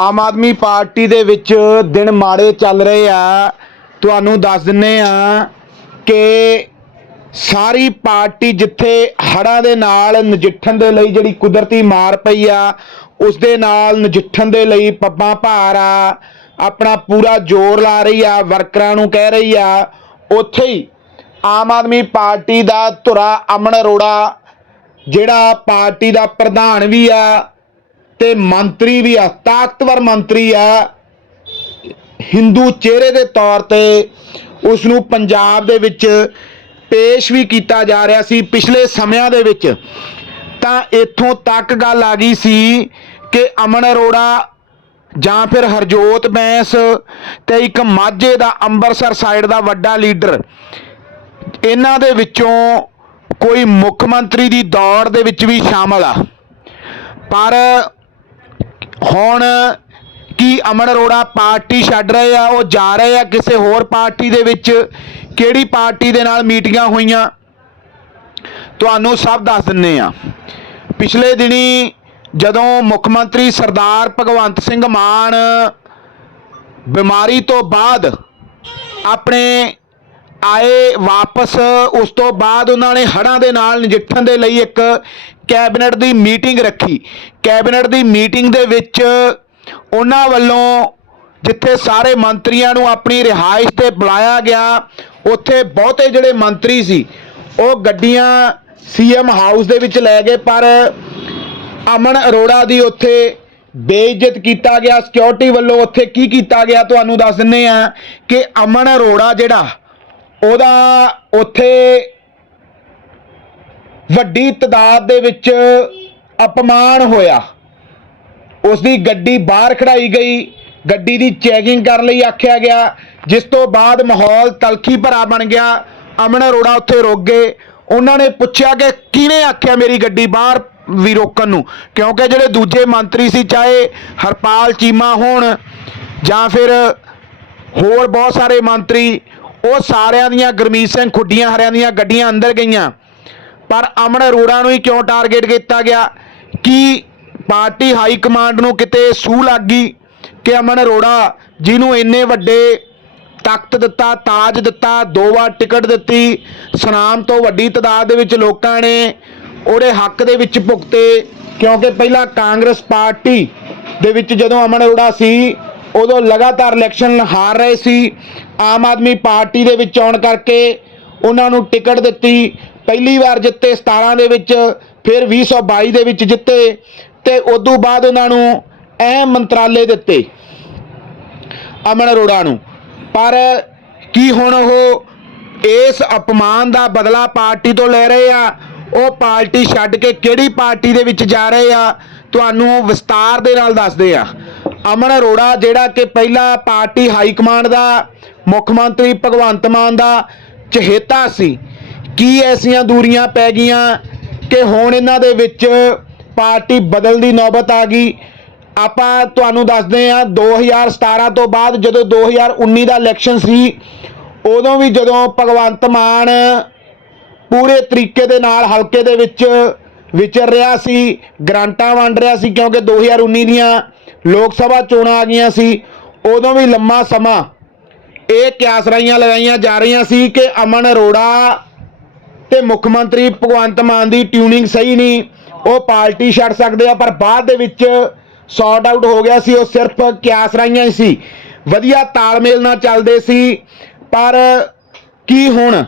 Aam Aadmi party ਦੇ ਵਿੱਚ ਦਿਨ ਮਾੜੇ ਚੱਲ ਰਹੇ ਆ। ਤੁਹਾਨੂੰ ਦੱਸ ਦਿੰਨੇ ਆ ਕਿ ਸਾਰੀ ਪਾਰਟੀ ਜਿੱਥੇ ਹੜ੍ਹਾਂ ਦੇ ਨਾਲ ਨਜਿੱਠਣ ਦੇ ਲਈ ਜਿਹੜੀ ਕੁਦਰਤੀ ਮਾਰ ਪਈ ਆ, ਉਸ ਦੇ ਨਾਲ ਨਜਿੱਠਣ ਦੇ ਲਈ ਪੱਬਾਂ ਭਾਰ ਆ, ਆਪਣਾ ਪੂਰਾ ਜ਼ੋਰ ਲਾ ਰਹੀ ਆ, ਵਰਕਰਾਂ ਨੂੰ ਕਹਿ ਰਹੀ ਆ। ਉੱਥੇ ਹੀ ਆਮ ਆਦਮੀ ਪਾਰਟੀ ਦਾ ਧੁਰਾ ਅਮਨ ਅਰੋੜਾ, ਜਿਹੜਾ ਪਾਰਟੀ ਦਾ ਪ੍ਰਧਾਨ ਵੀ ਆ ਤੇ ਮੰਤਰੀ ਵੀ ਆ, ਤਾਕਤਵਰ ਮੰਤਰੀ ਆ। ਹਿੰਦੂ ਚਿਹਰੇ ਦੇ ਤੌਰ ਤੇ ਉਸ ਨੂੰ ਪੰਜਾਬ ਦੇ ਵਿੱਚ ਪੇਸ਼ ਵੀ ਕੀਤਾ ਜਾ ਰਿਹਾ ਸੀ ਪਿਛਲੇ ਸਮਿਆਂ ਦੇ ਵਿੱਚ। ਤਾਂ ਇੱਥੋਂ ਤੱਕ ਗੱਲ ਆ ਗਈ ਸੀ ਕਿ ਅਮਨ ਅਰੋੜਾ ਜਾਂ ਫਿਰ ਹਰਜੋਤ ਬੈਂਸ ਤੇ ਇੱਕ ਮਾਝੇ ਦਾ ਅੰਮ੍ਰਿਤਸਰ ਸਾਈਡ ਦਾ ਵੱਡਾ ਲੀਡਰ, ਇਹਨਾਂ ਦੇ ਵਿੱਚੋਂ ਕੋਈ ਮੁੱਖ ਮੰਤਰੀ ਦੀ ਦੌੜ ਦੇ ਵਿੱਚ ਵੀ ਸ਼ਾਮਲ ਆ। ਪਰ ਹੁਣ ਕੀ ਅਮਨ ਅਰੋੜਾ ਪਾਰਟੀ ਛੱਡ ਰਹੇ ਆ? ਉਹ ਜਾ ਰਹੇ ਆ ਕਿਸੇ ਹੋਰ ਪਾਰਟੀ ਦੇ ਵਿੱਚ? ਕਿਹੜੀ ਪਾਰਟੀ ਦੇ ਨਾਲ ਮੀਟਿੰਗਾਂ ਹੋਈਆਂ? ਤੁਹਾਨੂੰ ਸਭ ਦੱਸ ਦਿੰਨੇ ਆ। ਪਿਛਲੇ ਦਿਨੀ ਜਦੋਂ ਮੁੱਖ ਮੰਤਰੀ ਸਰਦਾਰ ਭਗਵੰਤ ਸਿੰਘ ਮਾਨ ਬਿਮਾਰੀ ਤੋਂ ਬਾਅਦ ਆਪਣੇ ਆਏ ਵਾਪਸ, ਉਸ ਤੋਂ ਬਾਅਦ ਉਹਨਾਂ ਨੇ ਹੜ੍ਹਾਂ ਦੇ ਨਾਲ ਨਜਿੱਠਣ ਦੇ ਲਈ ਇੱਕ ਕੈਬਨਿਟ ਦੀ ਮੀਟਿੰਗ ਰੱਖੀ। ਕੈਬਨਿਟ ਦੀ ਮੀਟਿੰਗ ਦੇ ਵਿੱਚ ਉਹਨਾਂ ਵੱਲੋਂ ਜਿੱਥੇ ਸਾਰੇ ਮੰਤਰੀਆਂ ਨੂੰ ਆਪਣੀ ਰਿਹਾਇਸ਼ ਤੇ ਬੁਲਾਇਆ ਗਿਆ, ਉੱਥੇ ਬਹੁਤੇ ਜਿਹੜੇ ਮੰਤਰੀ ਸੀ, ਉਹ ਗੱਡੀਆਂ ਸੀਐਮ ਹਾਊਸ ਦੇ ਵਿੱਚ ਲੈ ਗਏ, ਪਰ ਅਮਨ ਅਰੋੜਾ ਦੀ ਉੱਥੇ ਬੇਇੱਜ਼ਤ ਕੀਤਾ ਗਿਆ। ਸਿਕਿਉਰਿਟੀ ਵੱਲੋਂ ਉੱਥੇ ਕੀ ਕੀਤਾ ਗਿਆ, ਤੁਹਾਨੂੰ ਦੱਸ ਦਿੰਨੇ ਆ ਕਿ ਅਮਨ ਅਰੋੜਾ ਜਿਹੜਾ, ਉਹਦਾ ਉੱਥੇ ਵੱਡੀ ਤਦਾਦ ਦੇ ਵਿੱਚ ਅਪਮਾਨ ਹੋਇਆ। ਉਸ ਦੀ ਗੱਡੀ ਬਾਹਰ ਖੜਾਈ ਗਈ। ਗੱਡੀ ਦੀ ਚੈਕਿੰਗ ਕਰਨ ਲਈ ਆਖਿਆ ਗਿਆ, ਜਿਸ ਤੋਂ ਬਾਅਦ ਮਾਹੌਲ ਤਲਖੀ ਭਰਾ ਬਣ ਗਿਆ। ਅਮਨ ਅਰੋੜਾ ਉੱਥੇ ਰੁਕ ਗਏ। ਉਹਨਾਂ ਨੇ ਪੁੱਛਿਆ ਕਿ ਕਿਹਨੇ ਆਖਿਆ ਮੇਰੀ ਗੱਡੀ ਬਾਹਰ ਵੀ ਰੋਕਣ ਨੂੰ? ਕਿਉਂਕਿ ਜਿਹੜੇ ਦੂਜੇ ਮੰਤਰੀ ਸੀ, ਚਾਹੇ ਹਰਪਾਲ ਚੀਮਾ ਹੋਣ ਜਾਂ ਫਿਰ ਹੋਰ ਬਹੁਤ ਸਾਰੇ ਮੰਤਰੀ, ਉਹ ਸਾਰਿਆਂ ਦੀਆਂ, ਗੁਰਮੀਤ ਸਿੰਘ ਖੁੱਡੀਆਂ ਹਰਿਆਂ ਦੀਆਂ ਗੱਡੀਆਂ ਅੰਦਰ ਗਈਆਂ। ਪਰ ਅਮਨ ਅਰੋੜਾ ਨੂੰ ਹੀ ਕਿਉਂ ਟਾਰਗੇਟ ਕੀਤਾ ਗਿਆ? ਕਿ ਪਾਰਟੀ ਹਾਈ ਕਮਾਂਡ ਨੂੰ ਕਿਤੇ ਸੂਹ ਲੱਗ ਗਈ ਕਿ ਅਮਨ ਅਰੋੜਾ ਜਿਹਨੂੰ ਇੰਨੇ ਵੱਡੇ ਤਖਤ ਦਿੱਤਾ, ਤਾਜ ਦਿੱਤਾ, ਦੋ ਵਾਰ ਟਿਕਟ ਦਿੱਤੀ, ਸੁਨਾਮ ਤੋਂ ਵੱਡੀ ਤਾਦਾਦ ਦੇ ਵਿੱਚ ਲੋਕਾਂ ਨੇ ਉਹਦੇ ਹੱਕ ਦੇ ਵਿੱਚ ਭੁਗਤੇ? ਕਿਉਂਕਿ ਪਹਿਲਾਂ ਕਾਂਗਰਸ ਪਾਰਟੀ ਦੇ ਵਿੱਚ ਜਦੋਂ ਅਮਨ ਅਰੋੜਾ ਸੀ, ਉਦੋਂ ਲਗਾਤਾਰ ਇਲੈਕਸ਼ਨ ਹਾਰ ਰਹੇ ਸੀ, ਆਮ ਆਦਮੀ ਪਾਰਟੀ ਦੇ ਵਿੱਚ ਆਉਣ ਕਰਕੇ ਉਹਨਾਂ ਨੂੰ ਟਿਕਟ ਦਿੱਤੀ। ਪਹਿਲੀ ਵਾਰ ਜਿੱਤੇ 17 ਦੇ ਵਿੱਚ, ਫਿਰ 2022 ਦੇ ਵਿੱਚ ਜਿੱਤੇ ਤੇ ਉਦੋਂ ਬਾਅਦ ਉਹਨਾਂ ਨੂੰ ਅਹਿਮ ਮੰਤਰਾਲੇ ਦਿੱਤੇ ਅਮਨ ਅਰੋੜਾ ਨੂੰ। ਪਰ ਕੀ ਹੁਣ ਉਹ ਇਸ ਅਪਮਾਨ ਦਾ ਬਦਲਾ ਪਾਰਟੀ ਤੋਂ ਲੈ ਰਹੇ ਆ? ਉਹ ਪਾਰਟੀ ਛੱਡ ਕੇ ਕਿਹੜੀ ਪਾਰਟੀ ਦੇ ਵਿੱਚ ਜਾ ਰਹੇ ਆ? ਤੁਹਾਨੂੰ ਵਿਸਤਾਰ ਦੇ ਨਾਲ ਦੱਸਦੇ ਆ। ਅਮਨ ਅਰੋੜਾ ਜਿਹੜਾ ਕਿ ਪਹਿਲਾਂ ਪਾਰਟੀ ਹਾਈ ਕਮਾਂਡ ਦਾ, ਮੁੱਖ ਮੰਤਰੀ ਭਗਵੰਤ ਮਾਨ ਦਾ ਚਹੇਤਾ ਸੀ। ਕੀ ਐਸੀਆਂ ਦੂਰੀਆਂ ਪੈ ਗਈਆਂ ਕਿ ਹੁਣ ਇਹਨਾਂ ਦੇ ਵਿੱਚ ਪਾਰਟੀ ਬਦਲ ਦੀ ਨੌਬਤ ਆ ਗਈ? ਆਪਾਂ ਤੁਹਾਨੂੰ ਦੱਸਦੇ ਆ 2017 ਤੋਂ ਬਾਅਦ ਜਦੋਂ 2019 ਦਾ ਇਲੈਕਸ਼ਨ ਸੀ, ਉਦੋਂ ਵੀ ਜਦੋਂ ਭਗਵੰਤ ਮਾਨ ਪੂਰੇ ਤਰੀਕੇ ਦੇ ਨਾਲ ਹਲਕੇ ਦੇ ਵਿੱਚ ਵਿਚਰ ਰਿਹਾ ਸੀ, ਗ੍ਰਾਂਟਾਂ ਵੰਡ ਰਿਹਾ ਸੀ ਕਿਉਂਕਿ 2019 ਦੀਆਂ ਲੋਕ ਸਭਾ ਚੋਣਾਂ ਆ ਗਈਆਂ ਸੀ, ਉਦੋਂ ਵੀ ਲੰਮਾ ਸਮਾਂ ਇਹ ਕਿਆਸਰਾਈਆਂ ਲਗਾਈਆਂ ਜਾ ਰਹੀਆਂ ਸੀ ਕਿ ਅਮਨ ਅਰੋੜਾ ਤੇ ਮੁੱਖ ਮੰਤਰੀ ਭਗਵੰਤ ਮਾਨ ਦੀ ਟਿਊਨਿੰਗ ਸਹੀ ਨਹੀਂ, ਉਹ ਪਾਰਟੀ ਛੱਡ ਸਕਦੇ ਆ, ਪਰ ਬਾਅਦ ਦੇ ਵਿੱਚ ਸੌਟ ਆਊਟ ਹੋ ਗਿਆ ਸੀ, ਉਹ ਸਿਰਫ ਕਿਆਸਰਾਈਆਂ ਹੀ ਸੀ। ਵਧੀਆ ਤਾਲਮੇਲ ਨਾਲ ਚੱਲਦੇ ਸੀ, ਪਰ ਕੀ ਹੁਣ?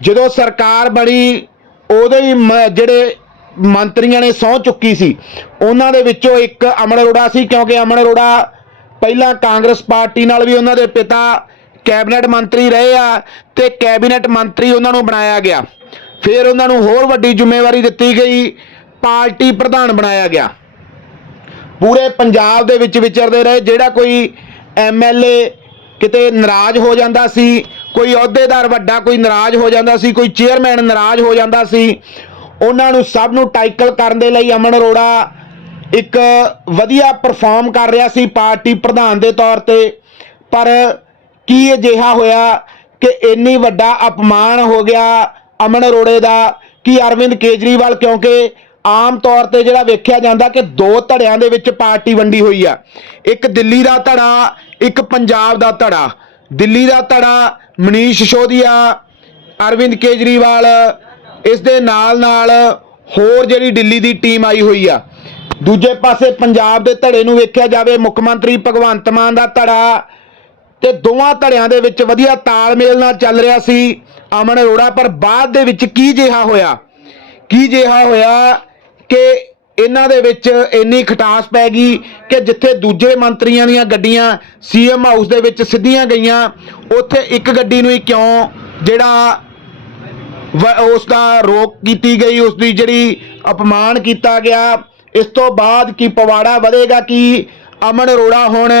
ਜਦੋਂ ਸਰਕਾਰ ਬਣੀ, ਉਹਦੇ ਹੀ ਮ- ਜਿਹੜੇ ਮੰਤਰੀਆਂ ਨੇ ਸਹੁੰ ਚੁੱਕੀ ਸੀ, ਉਹਨਾਂ ਦੇ ਵਿੱਚੋਂ ਇੱਕ ਅਮਨ ਅਰੋੜਾ ਸੀ, ਕਿਉਂਕਿ ਅਮਨ ਅਰੋੜਾ ਪਹਿਲਾਂ ਕਾਂਗਰਸ ਪਾਰਟੀ ਨਾਲ ਵੀ ਉਹਨਾਂ ਦੇ ਪਿਤਾ ਕੈਬਨਿਟ ਮੰਤਰੀ ਰਹੇ ਆ ਤੇ ਕੈਬਨਿਟ ਮੰਤਰੀ ਉਹਨਾਂ ਨੂੰ ਬਣਾਇਆ ਗਿਆ। ਫਿਰ ਉਹਨਾਂ ਨੂੰ ਹੋਰ ਵੱਡੀ ਜ਼ਿੰਮੇਵਾਰੀ ਦਿੱਤੀ ਗਈ, ਪਾਰਟੀ ਪ੍ਰਧਾਨ ਬਣਾਇਆ ਗਿਆ। ਪੂਰੇ ਪੰਜਾਬ ਦੇ ਵਿੱਚ ਵਿਚਰਦੇ ਰਹੇ, ਜਿਹੜਾ ਕੋਈ ਐਮਐਲਏ ਕਿਤੇ ਨਾਰਾਜ਼ ਹੋ ਜਾਂਦਾ ਸੀ, ਕੋਈ ਅਹੁਦੇਦਾਰ ਵੱਡਾ, ਕੋਈ ਨਾਰਾਜ਼ ਹੋ ਜਾਂਦਾ ਸੀ, ਕੋਈ ਚੇਅਰਮੈਨ ਨਾਰਾਜ਼ ਹੋ ਜਾਂਦਾ ਸੀ, ਉਹਨਾਂ ਨੂੰ ਸਭ ਨੂੰ ਟਾਈਕਲ ਕਰਨ ਦੇ ਲਈ ਅਮਨ ਅਰੋੜਾ ਇੱਕ ਵਧੀਆ ਪਰਫਾਰਮ ਕਰ ਰਿਹਾ ਸੀ ਪਾਰਟੀ ਪ੍ਰਧਾਨ ਦੇ ਤੌਰ ਤੇ। ਪਰ ਕੀ ਅਜਿਹਾ ਹੋਇਆ ਕਿ ਇੰਨੀ ਵੱਡਾ ਅਪਮਾਨ ਹੋ ਗਿਆ ਅਮਨ ਅਰੋੜੇ ਦਾ? ਕਿ ਅਰਵਿੰਦ ਕੇਜਰੀਵਾਲ? ਕਿਉਂਕਿ ਆਮ ਤੌਰ ਤੇ ਜਿਹੜਾ ਵੇਖਿਆ ਜਾਂਦਾ ਕਿ ਦੋ ਧੜਿਆਂ ਦੇ ਵਿੱਚ ਪਾਰਟੀ ਵੰਡੀ ਹੋਈ ਆ। ਇੱਕ ਦਿੱਲੀ ਦਾ ਧੜਾ, ਇੱਕ ਪੰਜਾਬ ਦਾ ਧੜਾ। ਦਿੱਲੀ ਦਾ ਧੜਾ ਮਨੀਸ਼ ਸਿਸੋਦੀਆ ਅਰਵਿੰਦ ਕੇਜਰੀਵਾਲ, ਇਸ ਦੇ ਨਾਲ ਨਾਲ ਹੋਰ ਜਿਹੜੀ ਦਿੱਲੀ ਦੀ ਟੀਮ ਆਈ ਹੋਈ ਆ। ਦੂਜੇ ਪਾਸੇ ਪੰਜਾਬ ਦੇ ਧੜੇ ਨੂੰ ਵੇਖਿਆ ਜਾਵੇ, ਮੁੱਖ ਮੰਤਰੀ ਭਗਵੰਤ ਮਾਨ ਦਾ ਧੜਾ ਤੇ ਦੋਵਾਂ ਧੜਿਆਂ ਦੇ ਵਿੱਚ ਵਧੀਆ ਤਾਲਮੇਲ ਨਾਲ ਚੱਲ ਰਿਹਾ ਸੀ ਅਮਨ ਅਰੋੜਾ, ਪਰ ਬਾਅਦ ਦੇ ਵਿੱਚ ਕੀ ਜਿਹਾ ਹੋਇਆ? ਕੀ ਜਿਹਾ ਹੋਇਆ ਕਿ ਇਹਨਾਂ ਦੇ ਵਿੱਚ ਇੰਨੀ ਖਟਾਸ ਪੈ ਗਈ ਕਿ ਜਿੱਥੇ ਦੂਜੇ ਮੰਤਰੀਆਂ ਦੀਆਂ ਗੱਡੀਆਂ ਸੀਐਮ ਹਾਊਸ ਦੇ ਵਿੱਚ ਸਿੱਧੀਆਂ ਗਈਆਂ, ਉੱਥੇ ਇੱਕ ਗੱਡੀ ਨੂੰ ਹੀ ਕਿਉਂ ਜਿਹੜਾ ਵ- ਉਸ ਦਾ ਰੋਕ ਕੀਤੀ ਗਈ ਉਸ ਦੀ ਜਿਹੜੀ ਅਪਮਾਨ ਕੀਤਾ ਗਿਆ, ਇਸ ਤੋਂ ਬਾਅਦ ਕੀ ਪਵਾੜਾ ਵਧੇਗਾ, ਕਿ ਅਮਨ ਅਰੋੜਾ ਹੁਣ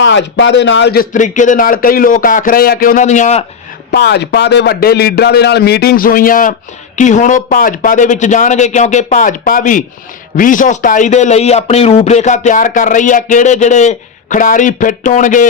ਭਾਜਪਾ ਦੇ ਨਾਲ, ਜਿਸ ਤਰੀਕੇ ਦੇ ਨਾਲ ਕਈ ਲੋਕ ਆਖ ਰਹੇ ਆ ਕਿ ਉਹਨਾਂ ਦੀਆਂ ਭਾਜਪਾ ਦੇ ਵੱਡੇ ਲੀਡਰਾਂ ਦੇ ਨਾਲ ਮੀਟਿੰਗਸ ਹੋਈਆਂ, ਕਿ ਹੁਣ ਉਹ ਭਾਜਪਾ ਦੇ ਵਿੱਚ ਜਾਣਗੇ, ਕਿਉਂਕਿ ਭਾਜਪਾ ਵੀ 2027 ਦੇ ਲਈ ਆਪਣੀ ਰੂਪਰੇਖਾ ਤਿਆਰ ਕਰ ਰਹੀ ਆ ਕਿਹੜੇ ਜਿਹੜੇ ਖਿਡਾਰੀ ਫਿੱਟ ਹੋਣਗੇ